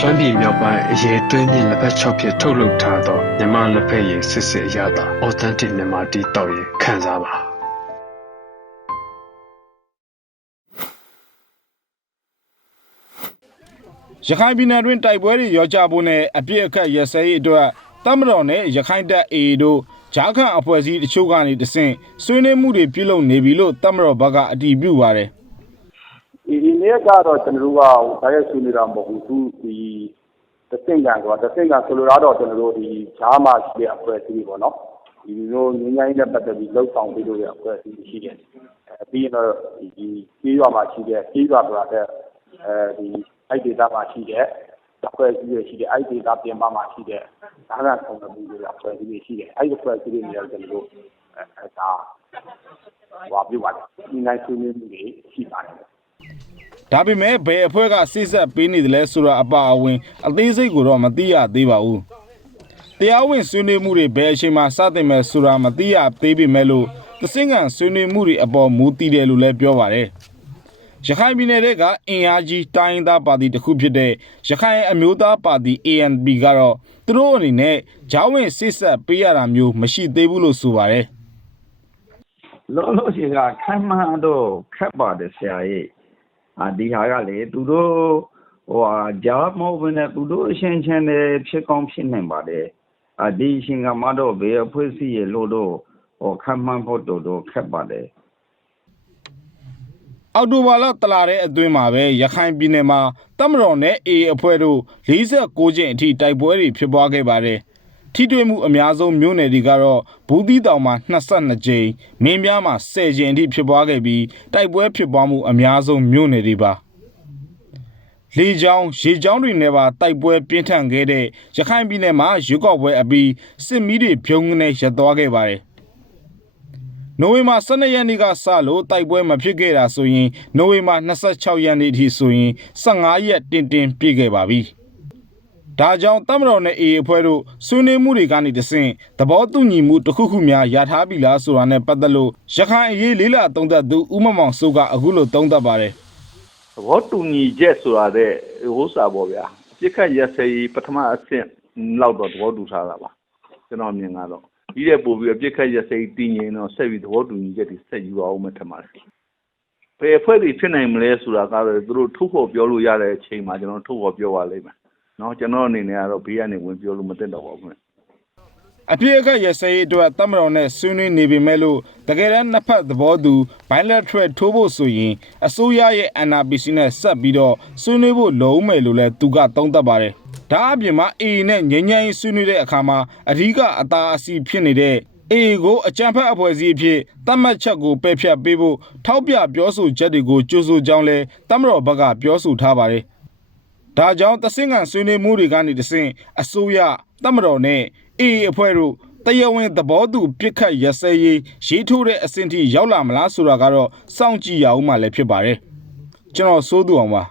ရှမ်းပြည်မြောက်ပိုင်းအရေးသွင်းမြင့်လက်ဖက်6ဖြစ်ထုတ်လုပ်ထားသောမြန်မာလက်ဖက်ရည်စစ်စစ်အရသာ authentic မြန်မာတီတောက်ရင်ခံစားပါရခိုင်ပြည်နယ်တွင်တိုက်ပွဲတွေရောကြဖို့နဲ့အပြစ်အခတ်ရစဲရေးအတွက်တပ်မတော်နဲ့ရခိုင်တပ် AA တို့ဂျားခန့်အဖွဲ့အစည်းတချို့ကနေတဆင့်ဆွေးနွေးမှုတွေပြုလုပ်နေပြီလို့တပ်မတော်ဘက်ကအတည်ပြုပါတယ်ဒီနေ့ကတော့ကျွန်တော်တို့ကဒါရဲ့ဆွေးနွေးတာမဟုတ်ဘူးသူဒီတဆင့်ကန်ဆိုလိုတော့ကျွန်တော်တို့ဒီဂျားမှာရှိတဲ့အဖွဲ့အစည်းပေါ့နော်ဒီလိုငင်းငိုင်းနဲ့ပတ်သက်ပြီးလှုပ်ဆောင်ပြီးလို့ရအဖွဲ့အစည်းရှိတယ်ပြီးရင်တော့ဒီကြေးရွာမှာရှိတဲ့ကြေးရွာဆိုတာတဲ့ဒီအဲ့ဒေတာမှာရှိတဲ့အဖွဲ့အစည်းတွေရှိတယ်အဲ့ဒေတာပြင်ပမှာရှိတဲ့ဒါကဆောင်မှုတွေအဖွဲ့အစည်းတွေရှိတယ်အဲ့ဒီအဖွဲ့အစည်းတွေနဲ့ကျွန်တော်တို့ဒါဟောပြပါတယ်ဒီနိုင်ဆွေးနွေးမှုတွေရှိပါတယ်ဒါပေမဲ့ဘယ်အဖွဲ့ကစိစက်ပေးနေတယ်လဲဆိုတာအပါအဝင်အသေးစိတ်ကိုတော့မသိရသေးပါဘူးတရားဝင်ဆွေးနွေးမှုတွေဘယ်အချိန်မှစတင်မယ်ဆိုတာမသိရသေးပေမဲ့လို့သစင်ကန်ဆွေးနွေးမှုတွေအပေါ်မူတည်တယ်လို့လည်းပြောပါတယ်ရခိုင်ပြည်နယ်ကအင်အားကြီးတိုင်းသားပါတီတစ်ခုဖြစ်တဲ့ရခိုင်အမျိုးသားပါတီ ANP ကတော့သူတို့အနေနဲ့ဂျားဝင်စိစက်ပေးရတာမျိုးမရှိသေးဘူးလို့ဆိုပါတယ်လောလောဆယ်ကခိုင်မာတော့ခက်ပါတယ်ဆရာကြီးဒီဟာကလေသူတို့ဂျားမဟုတ်ဘဲနဲ့သူတို့အချင်းချင်းနဲ့ဖြစ်ကောင်းဖြစ်နိုင်ပါတယ်ဒီအချိန်ကမှတော့ဘယ်အဖွဲ့အစည်းရလို့တော့ခံမှန်းဖို့တော့ခက်ပါတယ်အော်တိုဘာလတလာတဲ့အတွင်းမှာပဲရခိုင်ပြည်နယ်မှာတပ်မတော်နဲ့ AA အဖွဲ့တို့46ကျင်းအထိတိုက်ပွဲတွေဖြစ်ပွားခဲ့ပါတယ်ထိတွေ့မှုအများဆုံးမြို့နယ်တွေကတော့ဘူးသီးတောင်မှာ22ကြိမ်မင်းပြားမှာ10ကြိမ်အထိဖြစ်ပွားခဲ့ပြီးတိုက်ပွဲဖြစ်ပွားမှုအများဆုံးမြို့နယ်တွေပါလေကြောင်းရေကြောင်းတွေနဲ့ပါတိုက်ပွဲပြင်းထန်ခဲ့တဲ့ရခိုင်ပြည်နယ်မှာရွေးကောက်ပွဲအပြီးစစ်မီးတွေဖြုံကနေရပ်သွားခဲ့ပါတယ်နိုဝင်ဘာ12ရက်နေ့ကစလို့တိုက်ပွဲမဖြစ်ခဲ့တာဆိုရင်နိုဝင်ဘာ26ရက်နေ့အထိဆိုရင်15ရက်တင်ပြည့်ခဲ့ပါပြီဒါကြောင့်တပ်မတော်နဲ့ AA အဖွဲ့တို့ဆွေးနွေးမှုတွေကနေတဆင့်သဘောတူညီမှုတစ်ခုခုများရထားပြီလားဆိုတာနဲ့ပတ်သက်လို့ရခိုင်အရေးလေးလာသုံးသပ်သူဦးမောင်စိုးကအခုလိုသုံးသပ်ပါတယ်သဘောတူညီချက်ဆိုတာတဲ့ဟိုစာပေါ့ဗျာပြစ်ခတ်ရစရေးပထမအဆင့်လောက်တော့သဘောတူထားတာပါကျွန်တော်မြင်ကတော့ဒီတဲ့ပို့ပြီးပြစ်ခတ်ရစရေးတည်ငြိမ်တော့ဆက်ပြီးသဘောတူညီချက်တွေဆက်ယူအောင်မှထင်ပါတယ်ဘယ်အဖွဲ့တွေဖြစ်နိုင်မလဲဆိုတာကတော့သူတို့ထုတ်ဖို့ပြောလို့ရတဲ့အချိန်မှာကျွန်တော်ထုတ်ဖို့ပြောပါလိမ့်မယ်နော်ကျွန်တော်အနေနဲ့ကတော့ဘေးကနေဝင်ပြောလို့မသိတော့ပါဘူးအပြည့်အခက်ရစရေးအတွက်တပ်မတော်နဲ့ဆွေးနွေးနေပေမဲ့လို့တကယ်တမ်းနှစ်ဖက်သဘောတူ bilateral ထိုးဖို့ဆိုရင်အစိုးရရဲ့ NRPC နဲ့ဆက်ပြီးတော့ဆွေးနွေးဖို့လုံးမယ်လို့လည်းသူကသုံးသပ်ပါတယ်ဒါအပြင်မှာ AA နဲ့ငြိမ်းချမ်းရေးဆွေးနွေးတဲ့အခါမှာအဓိကအသာအစီဖြစ်နေတဲ့ AA ကိုအကြမ်းဖက်အဖွဲ့အစည်းအဖြစ်သတ်မှတ်ချက်ကိုပယ်ဖျက်ပေးဖို့ထောက်ပြပြောဆိုချက်တွေကိုကြိုးဆိုကြောင်းလဲတပ်မတော်ဘက်ကပြောဆိုထားပါတယ်ဒါကြောင့်သစင်ကန်ဆွေးနွေးမှုတွေကနေတဆင့်အစိုးရတပ်မတော်နဲ့ AA အဖွဲ့တို့တရားဝင်သဘောတူပြစ်ခတ်ရစဲရေးထိုးတဲ့အဆင့်ထိရောက်လာမလားဆိုတာကတော့စောင့်ကြည့်ရအောင်မှလည်းဖြစ်ပါတယ်ကျွန်တော်စိုးသူအောင်ပါ